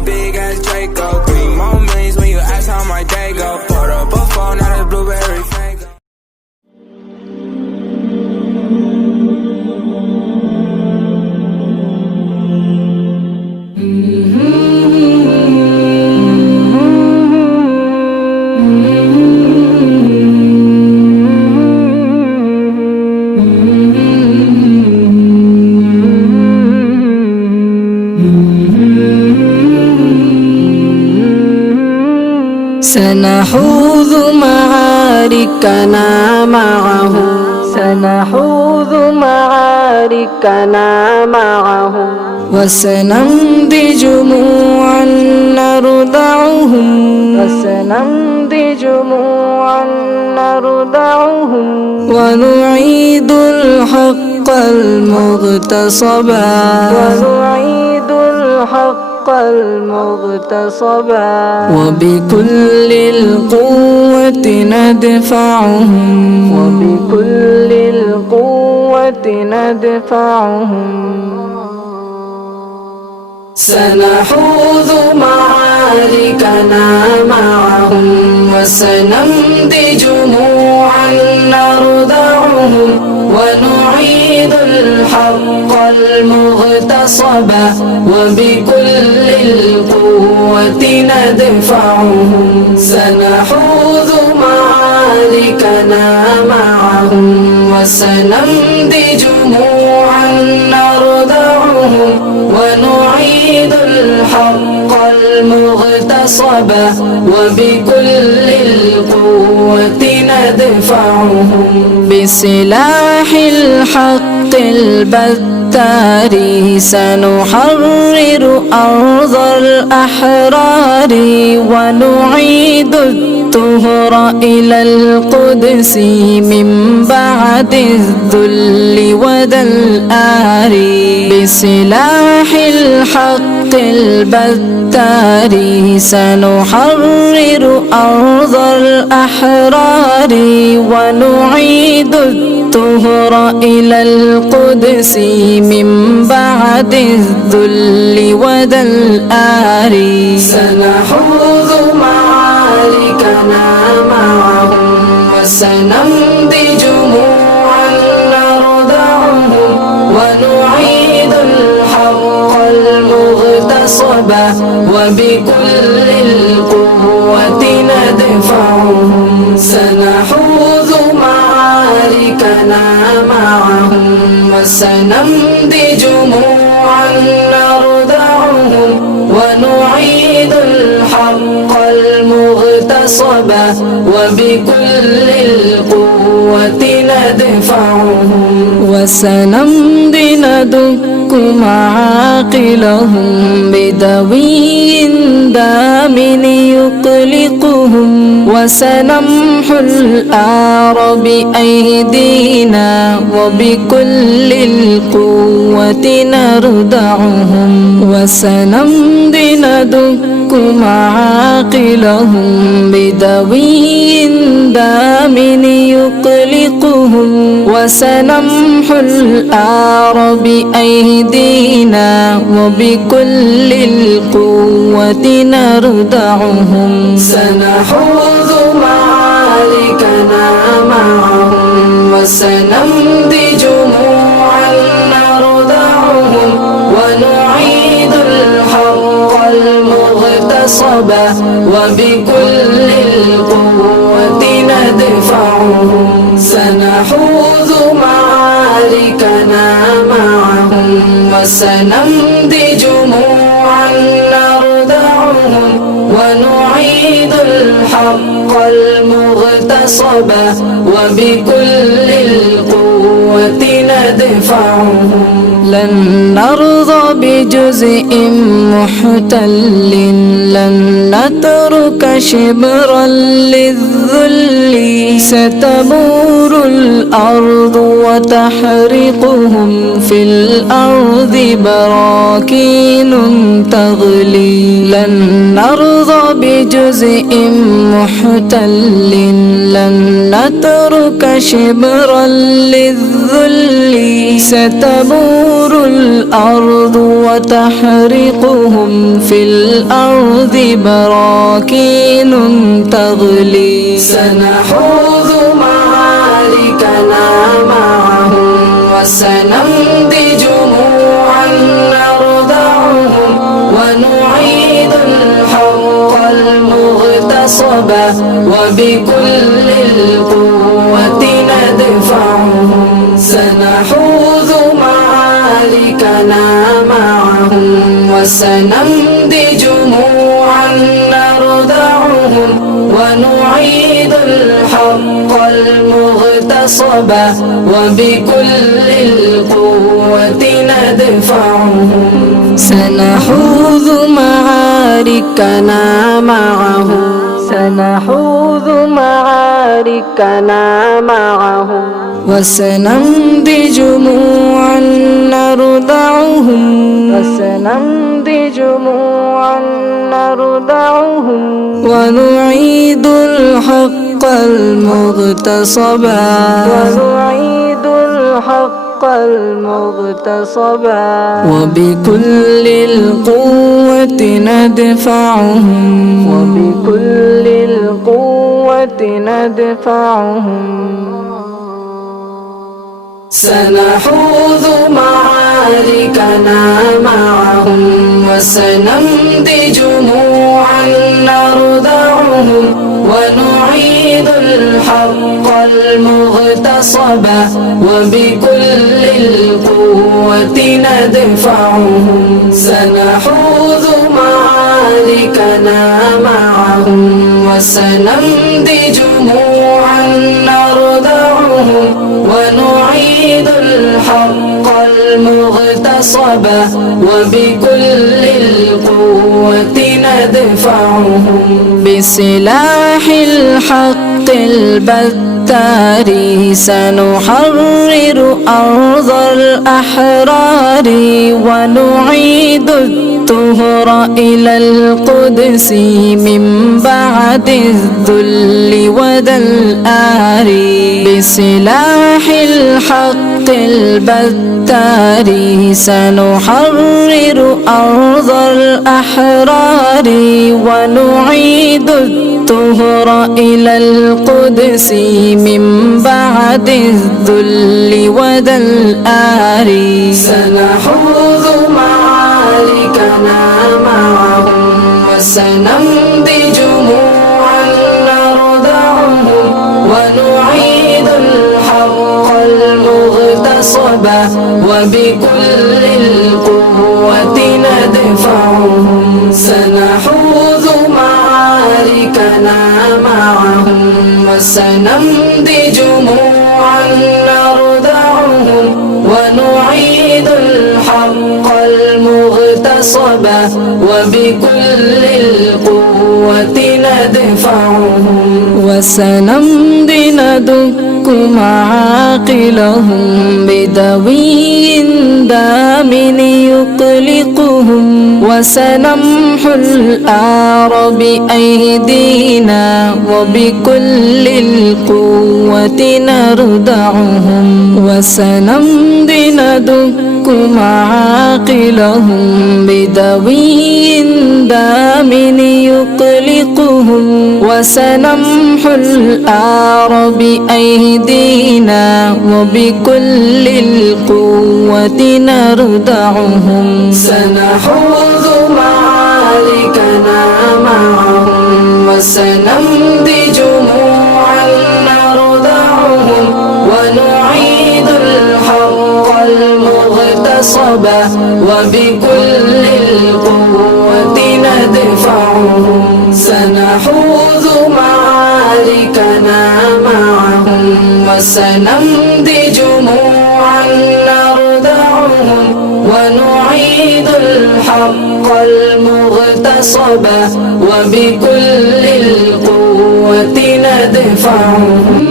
a big ass Draco. 3 more millions when you ask how my day go. Poured up a phone, not a blueberry fango. سنحوذ معاركنا معهم سنحوذ معاركنا معهم وسنمضي جموعا نردعهم وسنمضي جموعا نردعهم ونعيد الحق المغتصبا ونعيد الحق المغتصبا وبكل القوة ندفعهم وبكل القوة ندفعهم سنحوذ معاركنا معهم وسنمضي جموعا نردعهم ونعيد الحق المغتصبا وبكل القوة ندفعهم سنحوذ معاركنا معهم وسنمضي جموعا نردعهم ونعيد الحق المغتصبا وبكل القوة ندفعهم بسلاح الحق البتار سنحرر أرض الأحرار ونعيد الطهر إلى القدس من بعد الذل وذا الآر بسلاح الحق البتار سنحرر أرض الأحرار ونعيد الطهر إلى القدس من بعد الذل وذا الآر سنحوذ معاركنا معهم وسنمضي جموعا نردعهم ونعيد الحق المغتصبا وبكل القوة ندفعهم سنحوذ معاركنا معهم وسنمضي جموعا نردعهم ونعيد الحق المغتصبا وبكل القوة ندفعهم وسنمضي ندك معاقلهم بدوي دام يقلقهم وسنمحو الآر بأيدينا وبكل القوة نردعهم وسنمضي ندك معاقلهم بدوي دام يقلقهم وسنمحو الآر بأيدينا وبكل القوة نردعهم سنحوذ معاركنا معهم وسنمضي جموعا نردعهم ونعيد الحق المغتصبا وبكل القوة ندفعهم سنحوذ معاركنا معهم وسنمضي جموعا نردعهم ونعيد الحق المغتصبا وبكل القوة ندفعهم لن نرضى بجزء محتل لن نترك شبرا للذل ستمور الأرض وتحرقهم في الأرض براكين تغلي لن نرضى بجزء محتل لن نترك شبرا للذل ستمور تسير الأرض وتحرقهم في الأرض براكين تغلي سنحوذ معاركنا معهم وسنمضي جموعا نردعهم ونعيد الحق المغتصب وبكل القوة ندفعهم سنحوذ معاركنا معهم وسنمضي جموعا نردعهم ونعيد الحق المغتصب وبكل القوة ندفعهم سنحوذ معاركنا معهم سنحوذ معاركنا معهم وسنمضي جموعا نردعهم وسنمضي جموعا نردعهم ونعيد الحق المغتصبا ونعيد الحق المغتصبا وبكل القوة ندفعهم وبكل القوة ندفعهم سنحوذ معاركنا معهم وسنمضي جموعا نردعهم ونعيد الحق المغتصب وبكل القوة ندفعهم سنحوذ معاركنا معهم وسنمضي جموعا نردعهم ونعيد الحق المغتصب وبكل القوة ندفعهم بسلاح الحق البتار سنحرر أرض الأحرار ونعيد الطهر إلى القدس من بعد الذل والآر بسلاح الحق البتار سنحرر أرض الأحرار ونعيد الطهر إلى القدس من بعد الذل والآر سنحوذ معاركنا معهم وسنمضي جموعا نردعهم ونعيد الحق المغتصب وبكل القوة ندفعهم سنحوذ معاركنا معهم وسنمضي جموعا نردعهم ونعيد الحق المغتصب وبكل القوة ندفعهم وسنمضي ندك معاقلهم بدوي دام يقلقهم وسنمحو الآر بأيدينا وبكل القوة نردعهم وسنمضي ندك معاقلهم بدوي دام يقلقهم وسنمحو الآر بأيدينا وبكل القوة نردعهم سنحوذ معاركنا معهم وسنمضي جموعا نردعهم ونعيد الحق المغتصب وبكل القوة ندفعهم سنحوذ معاركنا معهم وسنمضي جموعا نردعهم ونعيد الحق المغتصب وبكل القوة ندفعهم